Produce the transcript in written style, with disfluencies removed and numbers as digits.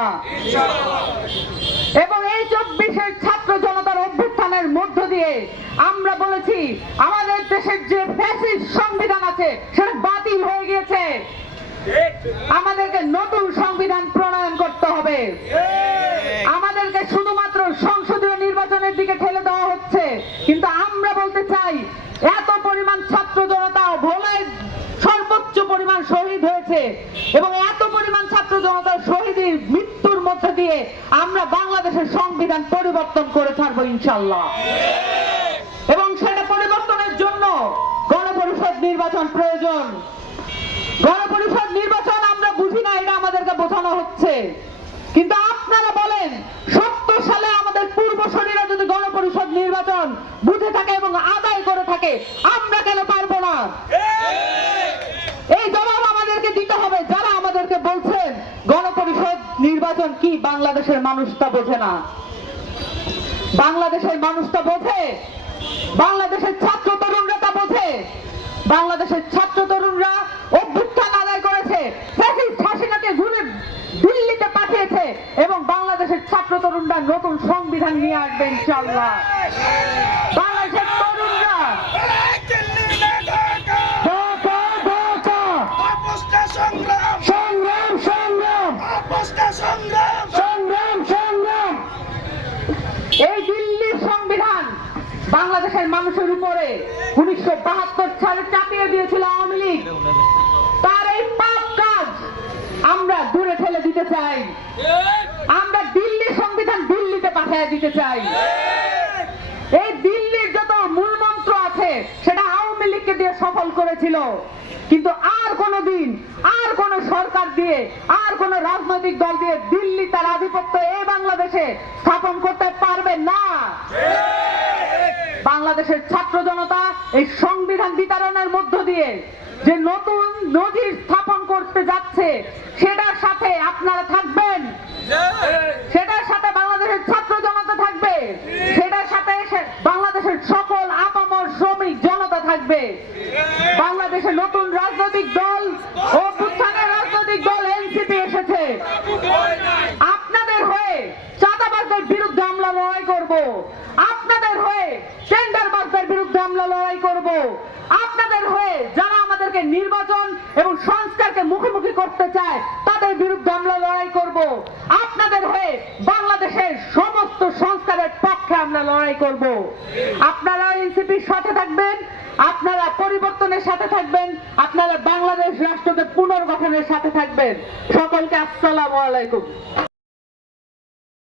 ইনশাআল্লাহ। এবং এই 24-এর ছাত্র জনতার অভ্যুত্থানের মধ্য দিয়ে আমরা বলেছি আমাদের দেশের যে ফ্যাসিস্ট সংবিধান আছে সেটা বাতিল হয়ে গিয়েছে, আমাদেরকে নতুন সংবিধান প্রণয়ন করতে হবে। আমাদেরকে শুধুমাত্র সংসদীয় নির্বাচনের দিকে ঠেলে দেওয়া হচ্ছে, কিন্তু আমরা বলতে চাই এত পরিমাণ ছাত্র জনতা ভোলায় সর্বোচ্চ পরিমাণ শহীদ হয়েছে এবং এত পরিমাণ ছাত্র জনতার শহীদের মৃত্যুর মধ্য দিয়ে আমরা বাংলাদেশের সংবিধান পরিবর্তন করে ছাড়বো ইনশাআল্লাহ। এবং সেটা পরিবর্তনের জন্য গণপরিষদ নির্বাচন প্রয়োজন। গণপরিষদ নির্বাচন আমরা বুঝি না, এটা আমাদেরকে বোঝানো হচ্ছে, কিন্তু আপনারা বলেন 70 সালে আমাদের পূর্বসূরীরা যদি গণপরিষদ নির্বাচন বুঝে থাকে এবং আদায় করে থাকে, আমরা কেন পারবো না? এই জবাব আমাদেরকে দিতে হবে। যারা আমাদেরকে বলছেন গণপরিষদ নির্বাচন কি, বাংলাদেশের মানুষ তা বোঝে না। বাংলাদেশের মানুষ তা বোঝে, বাংলাদেশের ছাত্র তরুণরা তা বোঝে। বাংলাদেশের ছাত্র তরুণরা অভ্যুত্থান আদায় করেছে, ফ্যাসিস্ট হাসিনাকে ঘুরে দিল্লিতে পাঠিয়েছে এবং বাংলাদেশের ছাত্র তরুণরা নতুন সংবিধান নিয়ে আসবে ইনশাআল্লাহ। বাংলাদেশের তরুণরা এই দিল্লির সংবিধান বাংলাদেশের মানুষের উপরে 1972 সালে চাপিয়ে দিয়েছিল আওয়ামী লীগ। তার এই পাপ কাজ আমরা দূরে ঠেলে দিতে চাই। আমরা দিল্লির সংবিধান দিল্লিতে পাঠিয়ে দিতে চাই। এই দিল্লির যত মূল মন্ত্র আছে সেটা আওয়ামী লীগকে দিয়ে সফল করেছিল, কিন্তু আর কোনদিন আর কোন সরকার দিয়ে আর কোন রাজনৈতিক দল দিয়ে দিল্লি তার আধিপত্য এই বাংলাদেশে স্থাপন করতে পারবে না। বাংলাদেশের ছাত্র জনতা এই সংবিধান বিতরণের মধ্য দিয়ে যে নতুন নজির স্থাপন করতে যাচ্ছে, সেটার সাথে আপনারা থাকবেন, সেটার সাথে বাংলাদেশের ছাত্র জনতা থাকবে, সেটার সাথে বাংলাদেশের সকল আপামর শ্রমিক জনতা থাকবে। বাংলাদেশে নতুন রাজনৈতিক দল ও অভ্যুত্থানের রাজনৈতিক দল এনসিপি এসেছে। আপনাদের হয়ে চাঁদাবাজদের বিরুদ্ধে আমরা লড়াই করব, আপনাদের হয়ে টেন্ডারবাজদের বিরুদ্ধে আমরা লড়াই করব, আপনাদের হয়ে যারা আমাদেরকে নির্বাচন এবং সংস্কারকে মুখোমুখি করতে চায় তাদের বিরুদ্ধে আমরা লড়াই করব, আপনাদের হয়ে বাংলাদেশের সমস্ত সংস্কারের পক্ষে আমরা লড়াই করব। আপনারা এনসিপির সাথে থাকবেন, আপনারা পরিবর্তনের সাথে থাকবেন, আপনারা বাংলাদেশ রাষ্ট্রকে পুনর্গঠনের সাথে থাকবেন। সকলকে আসসালামু আলাইকুম।